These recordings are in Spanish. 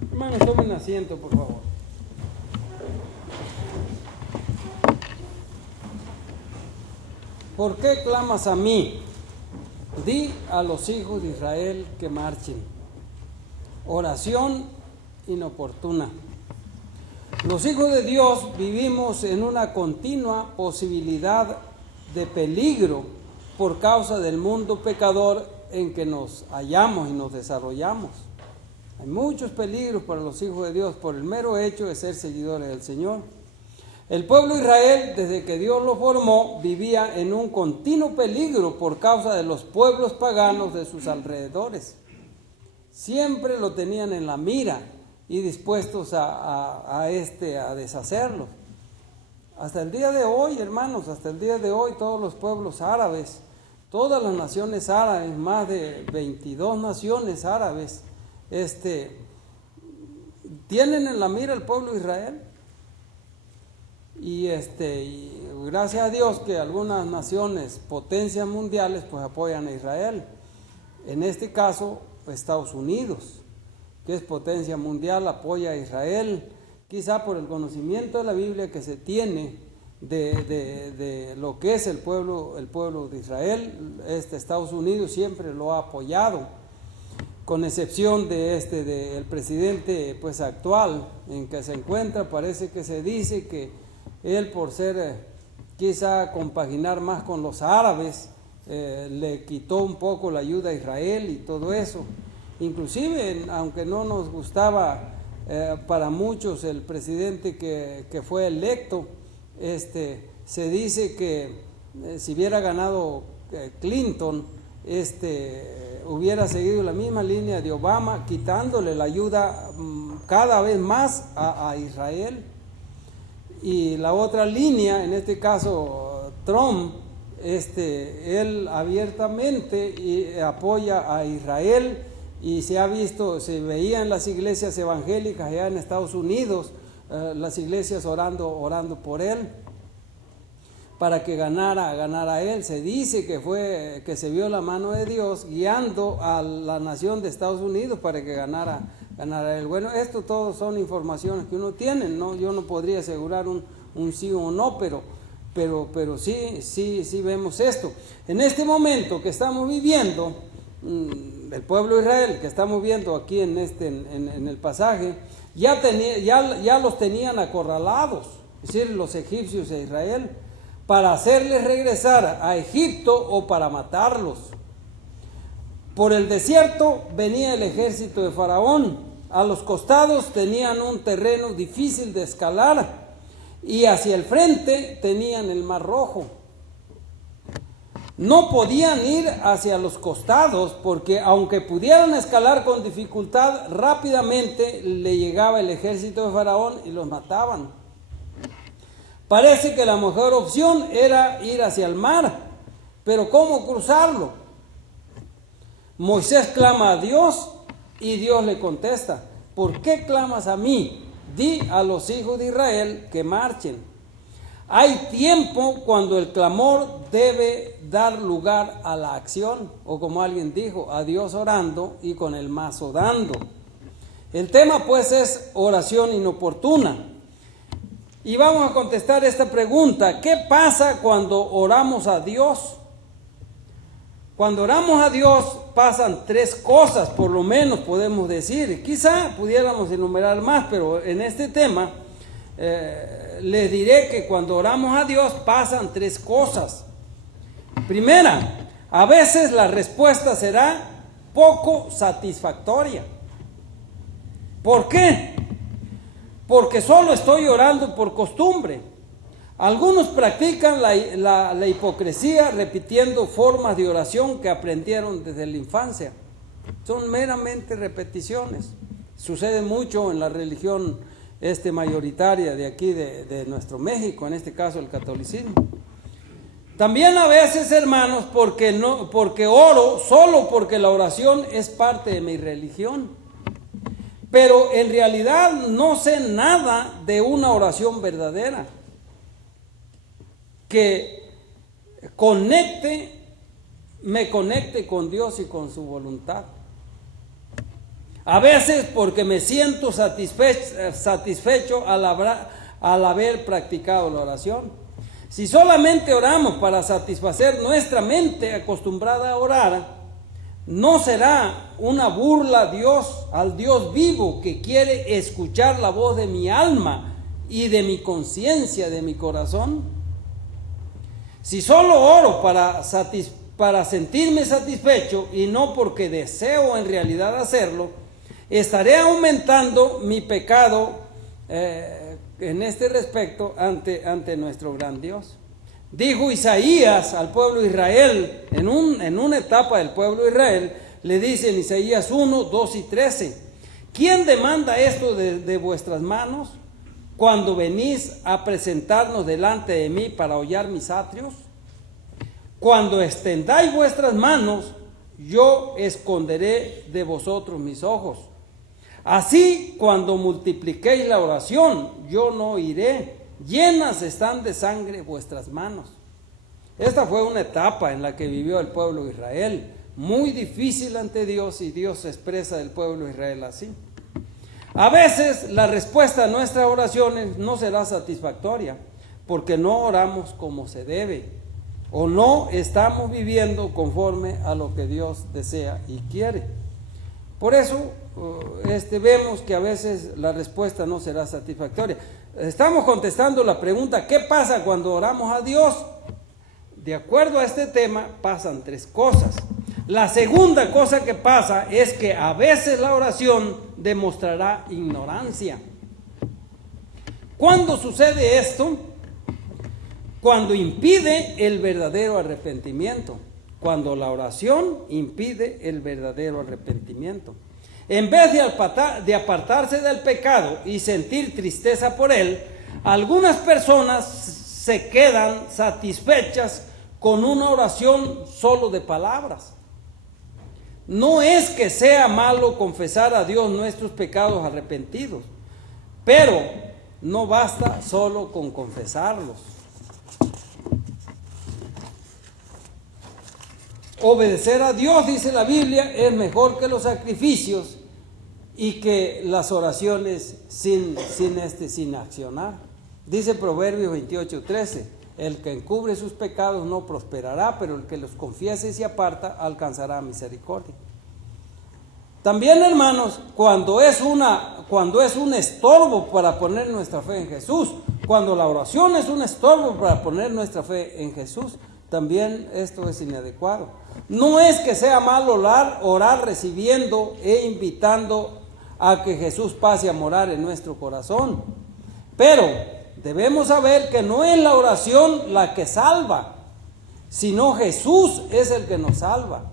Hermanos, tomen asiento, por favor. ¿Por qué clamas a mí? Di a los hijos de Israel que marchen. Oración inoportuna. Los hijos de Dios vivimos en una continua posibilidad de peligro por causa del mundo pecador en que nos hallamos y nos desarrollamos. Hay muchos peligros para los hijos de Dios por el mero hecho de ser seguidores del Señor. El pueblo de Israel, desde que Dios lo formó, vivía en un continuo peligro por causa de los pueblos paganos de sus alrededores. Siempre lo tenían en la mira y dispuestos a deshacerlo. Hasta el día de hoy, hermanos, hasta el día de hoy, todos los pueblos árabes, todas las naciones árabes, más de 22 naciones árabes, tienen en la mira el pueblo de Israel. Y gracias a Dios que algunas naciones, potencias mundiales, pues apoyan a Israel. En este caso, Estados Unidos, que es potencia mundial, apoya a Israel, quizá por el conocimiento de la Biblia que se tiene de lo que es el pueblo de Israel. Estados Unidos siempre lo ha apoyado, con excepción del presidente pues actual en que se encuentra. Parece que se dice que él, por ser quizá compaginar más con los árabes, le quitó un poco la ayuda a Israel y todo eso. Inclusive, aunque no nos gustaba para muchos el presidente que fue electo, se dice que si hubiera ganado Clinton, hubiera seguido la misma línea de Obama, quitándole la ayuda cada vez más a Israel. Y la otra línea, en este caso Trump, él abiertamente apoya a Israel, y se ha visto, se veía en las iglesias evangélicas allá en Estados Unidos, las iglesias orando por él, para que ganara él. Se dice que se vio la mano de Dios guiando a la nación de Estados Unidos para que ganara él. Bueno, esto todo son informaciones que uno tiene, ¿no? Yo no podría asegurar un sí o un no, pero sí vemos esto. En este momento que estamos viviendo, el pueblo de Israel que estamos viendo aquí en el pasaje, ya los tenían acorralados, es decir, los egipcios de Israel, para hacerles regresar a Egipto o para matarlos. Por el desierto venía el ejército de Faraón. A los costados tenían un terreno difícil de escalar, y hacia el frente tenían el Mar Rojo. No podían ir hacia los costados porque, aunque pudieran escalar con dificultad, rápidamente le llegaba el ejército de Faraón y los mataban. Parece que la mejor opción era ir hacia el mar, pero ¿cómo cruzarlo? Moisés clama a Dios y Dios le contesta: ¿por qué clamas a mí? Di a los hijos de Israel que marchen. Hay tiempo cuando el clamor debe dar lugar a la acción, o como alguien dijo, a Dios orando y con el mazo dando. El tema pues es oración inoportuna. Y vamos a contestar esta pregunta: ¿qué pasa cuando oramos a Dios? Cuando oramos a Dios pasan tres cosas, por lo menos podemos decir. Quizá pudiéramos enumerar más, pero en este tema les diré que cuando oramos a Dios pasan tres cosas. Primera, a veces la respuesta será poco satisfactoria. ¿Por qué? Porque solo estoy orando por costumbre. Algunos practican la hipocresía repitiendo formas de oración que aprendieron desde la infancia. Son meramente repeticiones. Sucede mucho en la religión mayoritaria de aquí de nuestro México, en este caso el catolicismo. También a veces, hermanos, porque oro solo porque la oración es parte de mi religión. Pero en realidad no sé nada de una oración verdadera que me conecte con Dios y con su voluntad. A veces porque me siento satisfecho al haber practicado la oración. Si solamente oramos para satisfacer nuestra mente acostumbrada a orar, no será una burla a Dios, al Dios vivo que quiere escuchar la voz de mi alma y de mi conciencia, de mi corazón. Si solo oro para sentirme satisfecho y no porque deseo en realidad hacerlo, estaré aumentando mi pecado en este respecto ante nuestro gran Dios. Dijo Isaías al pueblo de Israel, en una etapa del pueblo de Israel, le dice en Isaías 1, 2 y 13, ¿quién demanda esto de vuestras manos cuando venís a presentarnos delante de mí para hollar mis atrios? Cuando extendáis vuestras manos, yo esconderé de vosotros mis ojos. Así, cuando multipliquéis la oración, yo no oiré. Llenas están de sangre vuestras manos. Esta fue una etapa en la que vivió el pueblo de Israel, muy difícil ante Dios, y Dios se expresa del pueblo de Israel así. A veces la respuesta a nuestras oraciones no será satisfactoria, porque no oramos como se debe, o no estamos viviendo conforme a lo que Dios desea y quiere. Por eso vemos que a veces la respuesta no será satisfactoria. Estamos contestando la pregunta, ¿qué pasa cuando oramos a Dios? De acuerdo a este tema pasan tres cosas. La segunda cosa que pasa es que a veces la oración demostrará ignorancia. ¿Cuándo sucede esto? Cuando impide el verdadero arrepentimiento. Cuando la oración impide el verdadero arrepentimiento. En vez de apartarse del pecado y sentir tristeza por él, algunas personas se quedan satisfechas con una oración solo de palabras. No es que sea malo confesar a Dios nuestros pecados arrepentidos, pero no basta solo con confesarlos. Obedecer a Dios, dice la Biblia, es mejor que los sacrificios y que las oraciones sin accionar. Dice Proverbios 28:13, el que encubre sus pecados no prosperará, pero el que los confiese y se aparta alcanzará misericordia. También, hermanos, cuando es un estorbo para poner nuestra fe en Jesús, cuando la oración es un estorbo para poner nuestra fe en Jesús, también esto es inadecuado. No es que sea mal orar recibiendo e invitando a que Jesús pase a morar en nuestro corazón, pero debemos saber que no es la oración la que salva, sino Jesús es el que nos salva.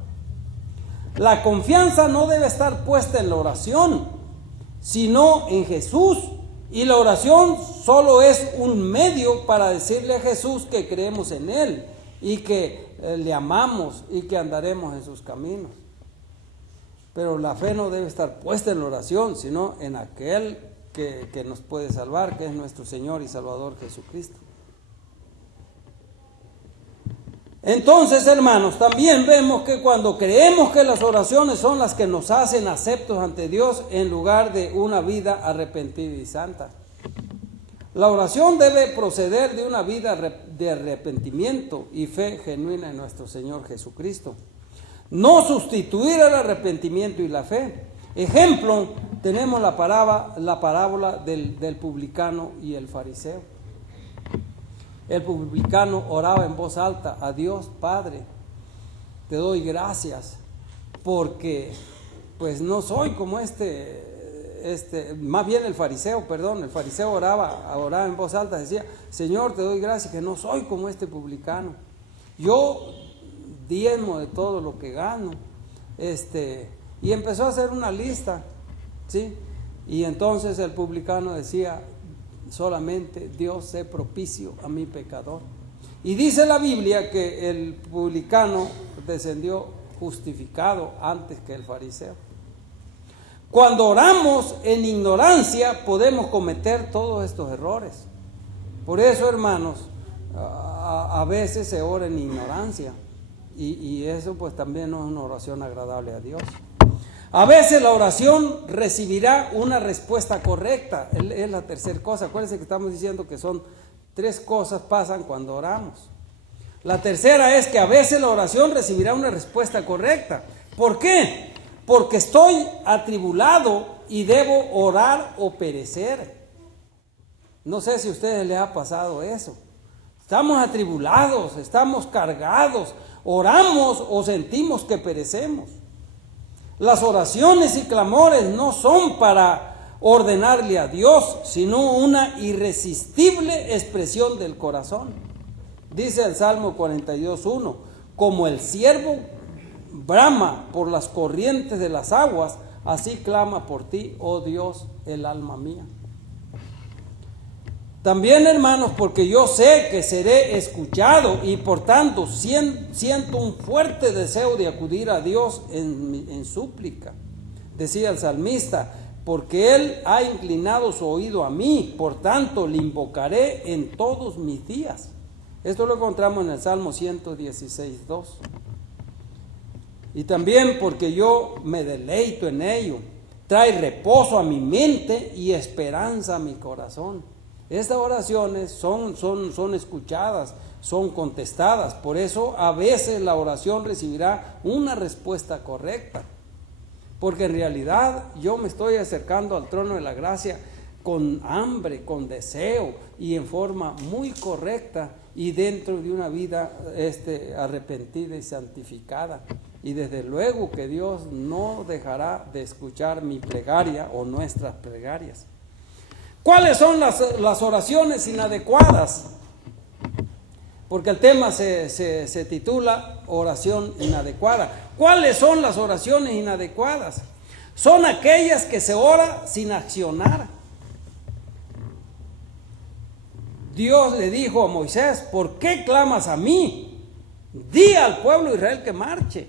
La confianza no debe estar puesta en la oración, sino en Jesús, y la oración solo es un medio para decirle a Jesús que creemos en Él y que le amamos y que andaremos en sus caminos. Pero la fe no debe estar puesta en la oración, sino en aquel que nos puede salvar, que es nuestro Señor y Salvador Jesucristo. Entonces, hermanos, también vemos que cuando creemos que las oraciones son las que nos hacen aceptos ante Dios en lugar de una vida arrepentida y santa. La oración debe proceder de una vida de arrepentimiento y fe genuina en nuestro Señor Jesucristo. No sustituir el arrepentimiento y la fe. Ejemplo, tenemos la parábola del publicano y el fariseo. El publicano oraba en voz alta a Dios: Padre, te doy gracias porque pues no soy como más bien el fariseo oraba en voz alta, decía: Señor, te doy gracias que no soy como este publicano. Yo diezmo de todo lo que gano. Y empezó a hacer una lista, ¿sí? Y entonces el publicano decía: solamente Dios sé propicio a mi pecador. Y dice la Biblia que el publicano descendió justificado antes que el fariseo. Cuando oramos en ignorancia podemos cometer todos estos errores. Por eso, hermanos, a veces se ora en ignorancia y eso pues también no es una oración agradable a Dios. A veces la oración recibirá una respuesta correcta. Es la tercera cosa. Acuérdense que estamos diciendo que son 3 cosas pasan cuando oramos. La tercera es que a veces la oración recibirá una respuesta correcta. ¿Por qué? Porque estoy atribulado y debo orar o perecer. No sé si a ustedes les ha pasado eso. Estamos atribulados, estamos cargados, oramos o sentimos que perecemos. Las oraciones y clamores no son para ordenarle a Dios, sino una irresistible expresión del corazón. Dice el Salmo 42:1, como el ciervo brama por las corrientes de las aguas, así clama por ti, oh Dios, el alma mía. También, hermanos, porque yo sé que seré escuchado y por tanto siento un fuerte deseo de acudir a Dios en súplica. Decía el salmista, porque Él ha inclinado su oído a mí, por tanto le invocaré en todos mis días. Esto lo encontramos en el Salmo 116:2. Y también porque yo me deleito en ello, trae reposo a mi mente y esperanza a mi corazón. Estas oraciones son escuchadas, son contestadas. Por eso a veces la oración recibirá una respuesta correcta. Porque en realidad yo me estoy acercando al trono de la gracia con hambre, con deseo y en forma muy correcta y dentro de una vida arrepentida y santificada. Y desde luego que Dios no dejará de escuchar mi plegaria o nuestras plegarias. ¿Cuáles son las oraciones inadecuadas? Porque el tema se titula oración inadecuada. ¿Cuáles son las oraciones inadecuadas? Son aquellas que se ora sin accionar. Dios le dijo a Moisés, ¿por qué clamas a mí? Di al pueblo de Israel que marche.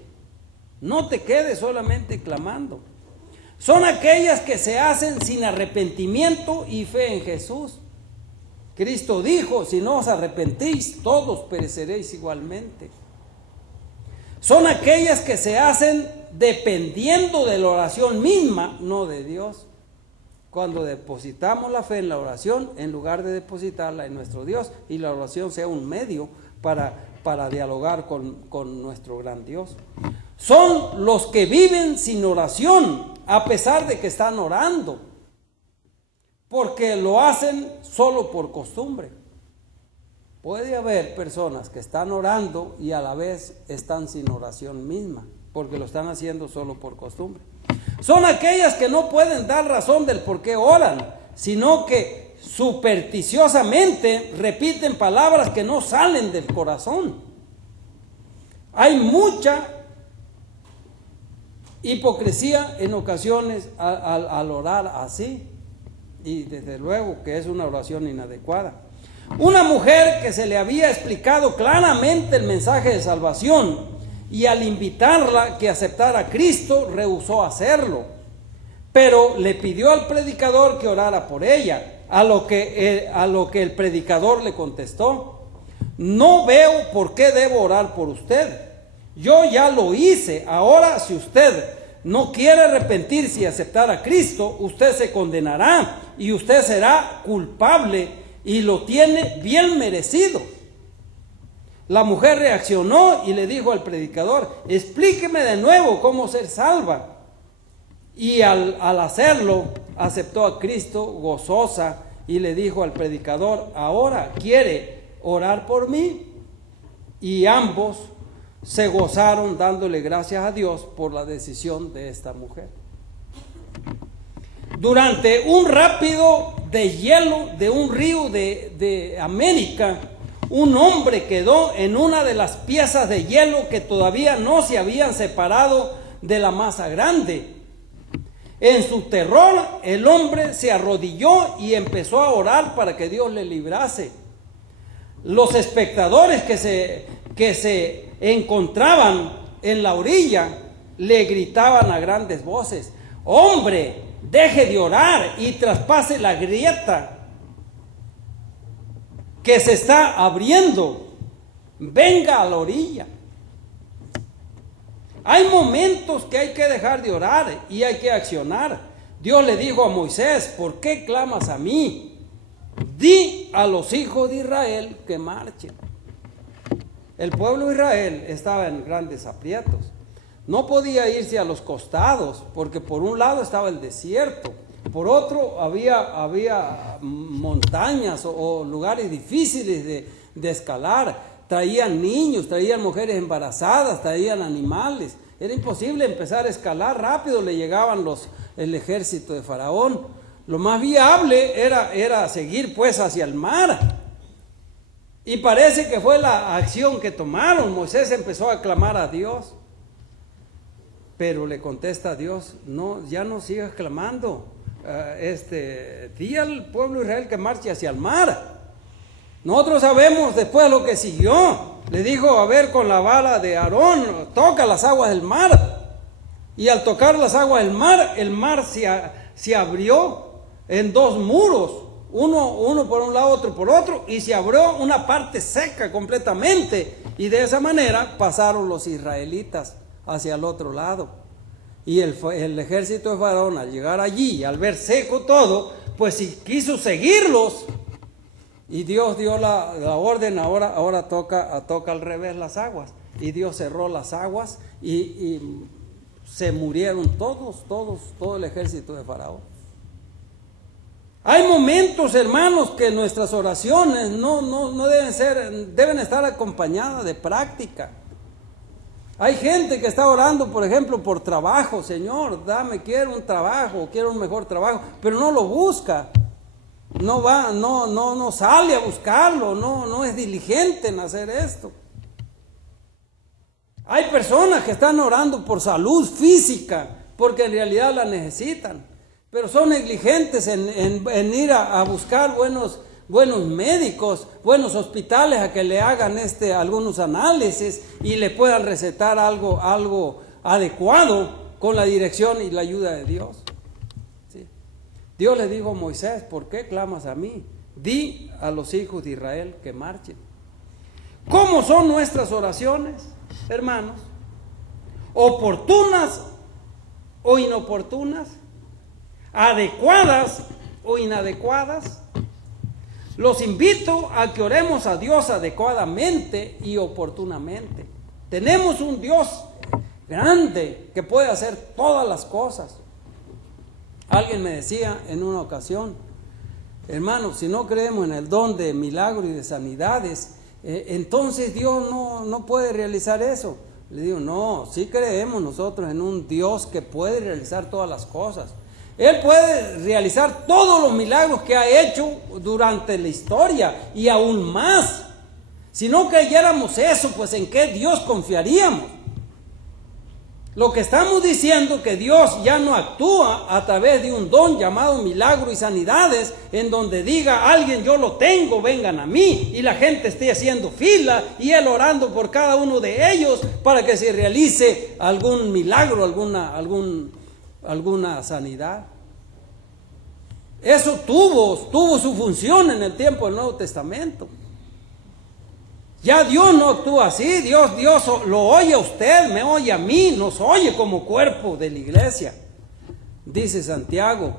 No te quedes solamente clamando. Son aquellas que se hacen sin arrepentimiento y fe en Jesús. Cristo dijo, si no os arrepentís, todos pereceréis igualmente. Son aquellas que se hacen dependiendo de la oración misma, no de Dios. Cuando depositamos la fe en la oración, en lugar de depositarla en nuestro Dios, y la oración sea un medio para dialogar con nuestro gran Dios. Son los que viven sin oración, a pesar de que están orando, porque lo hacen solo por costumbre. Puede haber personas que están orando y a la vez están sin oración misma, porque lo están haciendo solo por costumbre. Son aquellas que no pueden dar razón del por qué oran, sino que supersticiosamente repiten palabras que no salen del corazón. Hay mucha hipocresía en ocasiones al orar así, y desde luego que es una oración inadecuada. Una mujer que se le había explicado claramente el mensaje de salvación y al invitarla que aceptara a Cristo rehusó hacerlo, pero le pidió al predicador que orara por ella, a lo que el predicador le contestó, no veo por qué debo orar por usted. Yo ya lo hice. Ahora, si usted no quiere arrepentirse y aceptar a Cristo, usted se condenará y usted será culpable y lo tiene bien merecido. La mujer reaccionó y le dijo al predicador, explíqueme de nuevo cómo ser salva. Y al hacerlo, aceptó a Cristo gozosa y le dijo al predicador, ahora quiere orar por mí. Y ambos se gozaron dándole gracias a Dios por la decisión de esta mujer. Durante un rápido de hielo de un río de América, un hombre quedó en una de las piezas de hielo que todavía no se habían separado de la masa grande. En su terror, el hombre se arrodilló y empezó a orar para que Dios le librase. Los espectadores que se encontraban en la orilla le gritaban a grandes voces, hombre, deje de orar y traspase la grieta que se está abriendo, venga a la orilla. Hay momentos que hay que dejar de orar y hay que accionar. Dios le dijo a Moisés: ¿por qué clamas a mí? Di a los hijos de Israel que marchen. El pueblo de Israel estaba en grandes aprietos. No podía irse a los costados, porque por un lado estaba el desierto, por otro había montañas o lugares difíciles de escalar. Traían niños, traían mujeres embarazadas, traían animales. Era imposible empezar a escalar rápido, le llegaban el ejército de Faraón. Lo más viable era seguir pues hacia el mar. Y parece que fue la acción que tomaron. Moisés empezó a clamar a Dios. Pero le contesta a Dios: no, ya no sigas clamando. Di al pueblo de Israel que marche hacia el mar. Nosotros sabemos después lo que siguió. Le dijo: a ver, con la vara de Aarón, toca las aguas del mar. Y al tocar las aguas del mar, el mar se abrió en dos muros. Uno por un lado, otro por otro. Y se abrió una parte seca completamente. Y de esa manera pasaron los israelitas hacia el otro lado. Y el ejército de Faraón, al llegar allí, al ver seco todo, pues si quiso seguirlos. Y Dios dio la orden: ahora toca al revés las aguas. Y Dios cerró las aguas y se murieron todo el ejército de Faraón. Hay momentos, hermanos, que nuestras oraciones no deben estar acompañadas de práctica. Hay gente que está orando, por ejemplo, por trabajo. Señor, quiero un trabajo, quiero un mejor trabajo, pero no lo busca. No sale a buscarlo, no es diligente en hacer esto. Hay personas que están orando por salud física, porque en realidad la necesitan, pero son negligentes en ir a buscar buenos médicos, buenos hospitales, a que le hagan algunos análisis y le puedan recetar algo adecuado con la dirección y la ayuda de Dios. ¿Sí? Dios le dijo a Moisés: ¿por qué clamas a mí? Di a los hijos de Israel que marchen. ¿Cómo son nuestras oraciones, hermanos? ¿Oportunas o inoportunas? ¿Adecuadas o inadecuadas? Los invito a que oremos a Dios adecuadamente y oportunamente. Tenemos un Dios grande que puede hacer todas las cosas. Alguien me decía en una ocasión: hermanos, si no creemos en el don de milagros y de sanidades, entonces Dios no puede realizar eso. Le digo: no, sí creemos nosotros en un Dios que puede realizar todas las cosas. Él puede realizar todos los milagros que ha hecho durante la historia y aún más. Si no creyéramos eso, pues ¿en qué Dios confiaríamos? Lo que estamos diciendo, que Dios ya no actúa a través de un don llamado milagro y sanidades, en donde diga alguien: yo lo tengo, vengan a mí, y la gente esté haciendo fila y Él orando por cada uno de ellos para que se realice algún milagro, alguna sanidad. Eso tuvo su función en el tiempo del Nuevo Testamento. Ya Dios no actúa así. Dios lo oye a usted, me oye a mí, nos oye como cuerpo de la iglesia. Dice Santiago: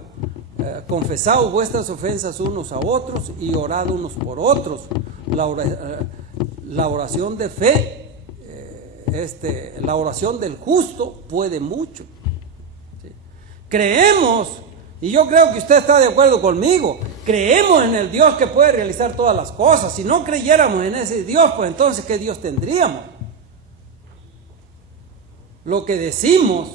confesaos vuestras ofensas unos a otros y orad unos por otros. La oración de fe, la oración del justo puede mucho. ¿Sí? Creemos, y yo creo que usted está de acuerdo conmigo, creemos en el Dios que puede realizar todas las cosas. Si no creyéramos en ese Dios, pues entonces ¿qué Dios tendríamos? Lo que decimos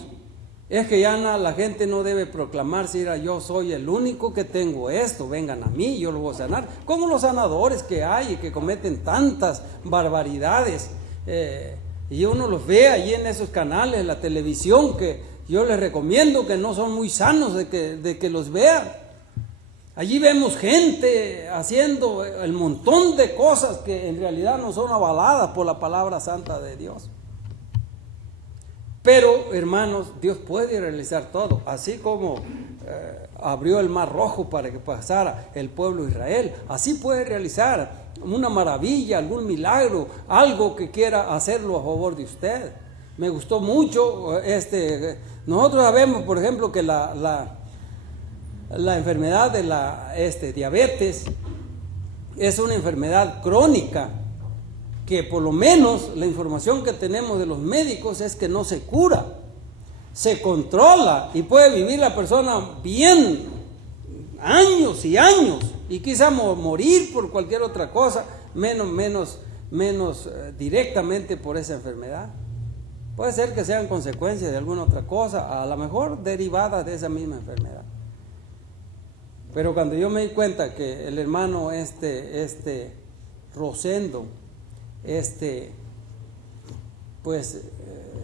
es que ya la gente no debe proclamarse: yo soy el único que tengo esto, vengan a mí, yo lo voy a sanar. Como los sanadores que hay y que cometen tantas barbaridades, y uno los ve allí en esos canales, la televisión, que yo les recomiendo, que no son muy sanos de que los vean. Allí vemos gente haciendo el montón de cosas que en realidad no son avaladas por la palabra santa de Dios. Pero, hermanos, Dios puede realizar todo. Así como abrió el mar rojo para que pasara el pueblo de Israel, así puede realizar una maravilla, algún milagro, algo que quiera hacerlo a favor de usted. Me gustó mucho. Nosotros sabemos, por ejemplo, que la enfermedad de la diabetes es una enfermedad crónica, que por lo menos la información que tenemos de los médicos es que no se cura, se controla y puede vivir la persona bien años y años y quizá morir por cualquier otra cosa, menos directamente por esa enfermedad. Puede ser que sean consecuencias de alguna otra cosa, a lo mejor derivadas de esa misma enfermedad. Pero cuando yo me di cuenta que el hermano Rosendo,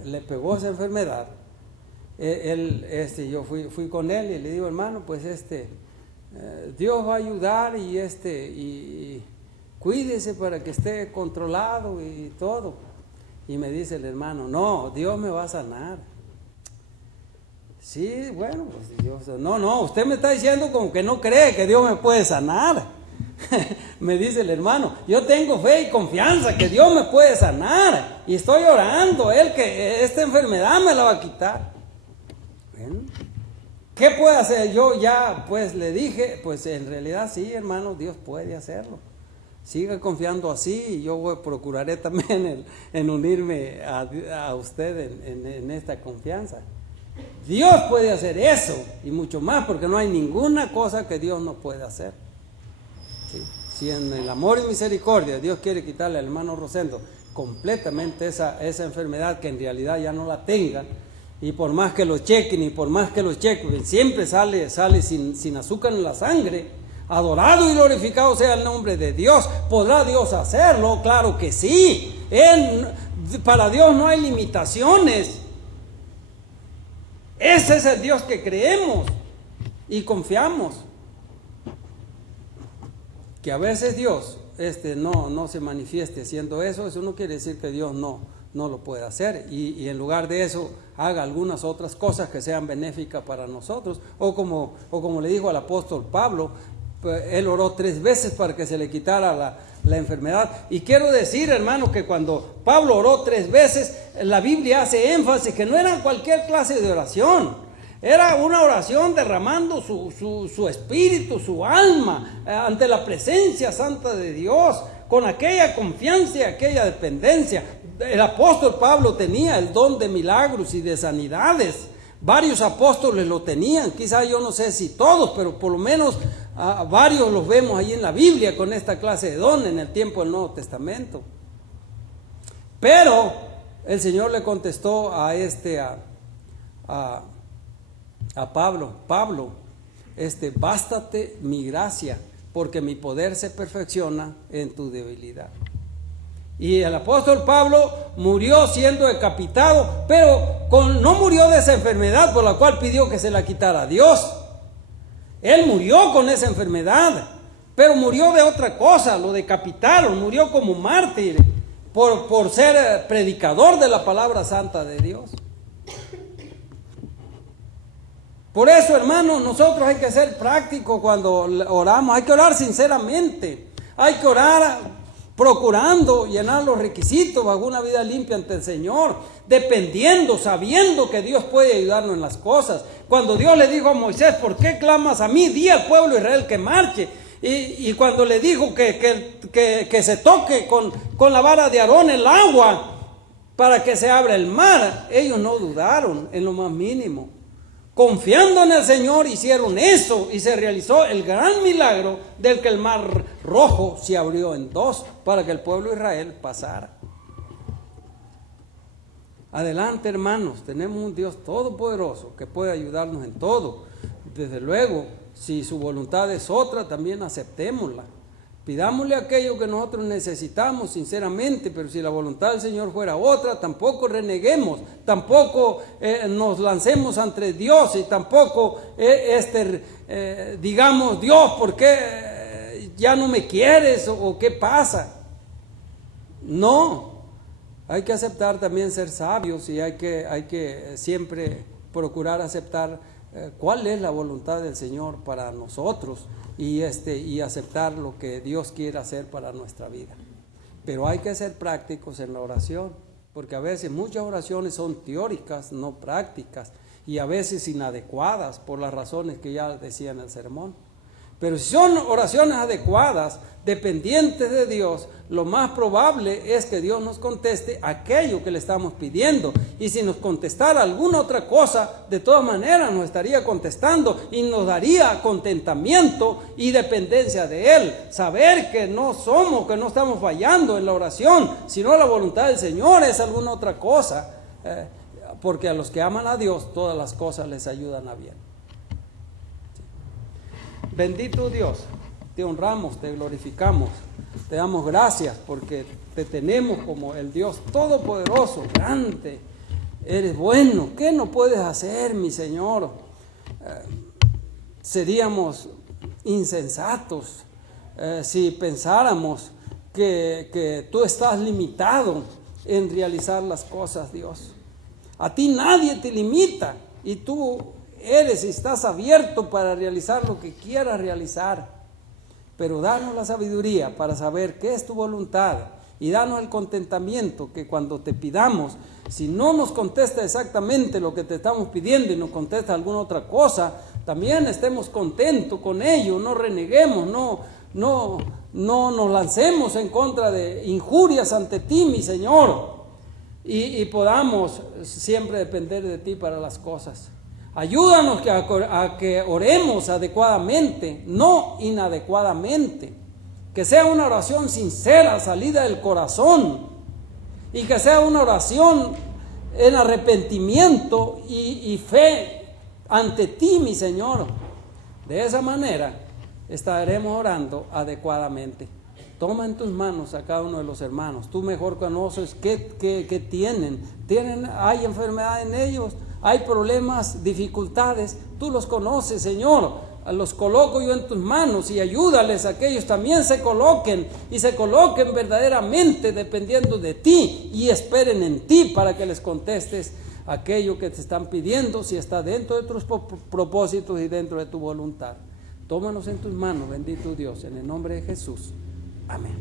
le pegó esa enfermedad, yo fui con él y le digo, hermano, pues Dios va a ayudar y cuídese para que esté controlado y todo. Y me dice el hermano, no, Dios me va a sanar. Sí, bueno, pues Dios, no, usted me está diciendo como que no cree que Dios me puede sanar. Me dice el hermano, yo tengo fe y confianza que Dios me puede sanar y estoy orando, Él que esta enfermedad me la va a quitar. Bueno, ¿qué puede hacer? Yo ya pues le dije, pues en realidad sí, hermano, Dios puede hacerlo. Siga confiando así y yo procuraré también en unirme a usted en esta confianza. Dios puede hacer eso y mucho más, porque no hay ninguna cosa que Dios no pueda hacer. ¿Sí? Si en el amor y misericordia Dios quiere quitarle al hermano Rosendo completamente esa enfermedad, que en realidad ya no la tenga, y por más que lo chequen siempre sale sin azúcar en la sangre, adorado y glorificado sea el nombre de Dios. ¿Podrá Dios hacerlo? Claro que sí. Para Dios no hay limitaciones. Ese es el Dios que creemos y confiamos. Que a veces Dios no se manifieste haciendo eso no quiere decir que Dios no lo puede hacer, y en lugar de eso haga algunas otras cosas que sean benéficas para nosotros, o como le dijo al apóstol Pablo, él oró 3 veces para que se le quitara la enfermedad. Y quiero decir, hermano, que cuando Pablo oró 3 veces, la Biblia hace énfasis que no era cualquier clase de oración, era una oración derramando su espíritu, su alma, ante la presencia santa de Dios, con aquella confianza y aquella dependencia. El apóstol Pablo tenía el don de milagros y de sanidades. Varios apóstoles lo tenían, quizá yo no sé si todos, pero por lo menos varios los vemos ahí en la Biblia con esta clase de don en el tiempo del Nuevo Testamento. Pero el Señor le contestó a Pablo, bástate mi gracia, porque mi poder se perfecciona en tu debilidad. Y el apóstol Pablo murió siendo decapitado, pero no murió de esa enfermedad por la cual pidió que se la quitara Dios. Él murió con esa enfermedad, pero murió de otra cosa, lo decapitaron, murió como mártir por ser predicador de la palabra santa de Dios. Por eso, hermanos, nosotros hay que ser prácticos cuando oramos, hay que orar sinceramente, hay que orar procurando llenar los requisitos bajo una vida limpia ante el Señor, dependiendo, sabiendo que Dios puede ayudarnos en las cosas. Cuando Dios le dijo a Moisés, ¿por qué clamas a mí? Di al pueblo de Israel que marche. Y cuando le dijo que se toque con la vara de Aarón el agua para que se abra el mar, ellos no dudaron en lo más mínimo. Confiando en el Señor hicieron eso y se realizó el gran milagro del que el mar rojo se abrió en 2 para que el pueblo de Israel pasara. Adelante, hermanos, tenemos un Dios todopoderoso que puede ayudarnos en todo. Desde luego, si su voluntad es otra, también aceptémosla. Pidámosle aquello que nosotros necesitamos sinceramente, pero si la voluntad del Señor fuera otra, tampoco reneguemos, tampoco nos lancemos ante Dios y tampoco digamos, Dios, ¿por qué ya no me quieres o qué pasa? No, hay que aceptar también ser sabios y hay que siempre procurar aceptar cuál es la voluntad del Señor para nosotros y aceptar lo que Dios quiere hacer para nuestra vida. Pero hay que ser prácticos en la oración. porque a veces muchas oraciones son teóricas, no prácticas, y a veces inadecuadas por las razones que ya decía en el sermón. Pero si son oraciones adecuadas, dependientes de Dios, lo más probable es que Dios nos conteste aquello que le estamos pidiendo. Y si nos contestara alguna otra cosa, de todas maneras nos estaría contestando y nos daría contentamiento y dependencia de Él. Saber que no estamos fallando en la oración, sino la voluntad del Señor es alguna otra cosa. Porque a los que aman a Dios, todas las cosas les ayudan a bien. Bendito Dios, te honramos, te glorificamos, te damos gracias porque te tenemos como el Dios todopoderoso, grande, eres bueno. ¿Qué no puedes hacer, mi Señor? Seríamos insensatos si pensáramos que tú estás limitado en realizar las cosas, Dios. A ti nadie te limita y tú eres y estás abierto para realizar lo que quieras realizar, pero danos la sabiduría para saber qué es tu voluntad y danos el contentamiento que cuando te pidamos, si no nos contesta exactamente lo que te estamos pidiendo y nos contesta alguna otra cosa, también estemos contentos con ello, no reneguemos, no nos lancemos en contra de injurias ante ti, mi Señor, y podamos siempre depender de ti para las cosas. Ayúdanos a que oremos adecuadamente, no inadecuadamente. Que sea una oración sincera, salida del corazón. Y que sea una oración en arrepentimiento y fe ante ti, mi Señor. De esa manera estaremos orando adecuadamente. Toma en tus manos a cada uno de los hermanos. Tú mejor conoces qué tienen. Hay enfermedad en ellos. Hay problemas, dificultades, tú los conoces, Señor, los coloco yo en tus manos y ayúdales a que ellos también se coloquen verdaderamente dependiendo de ti y esperen en ti para que les contestes aquello que te están pidiendo si está dentro de tus propósitos y dentro de tu voluntad. Tómanos en tus manos, bendito Dios, en el nombre de Jesús. Amén.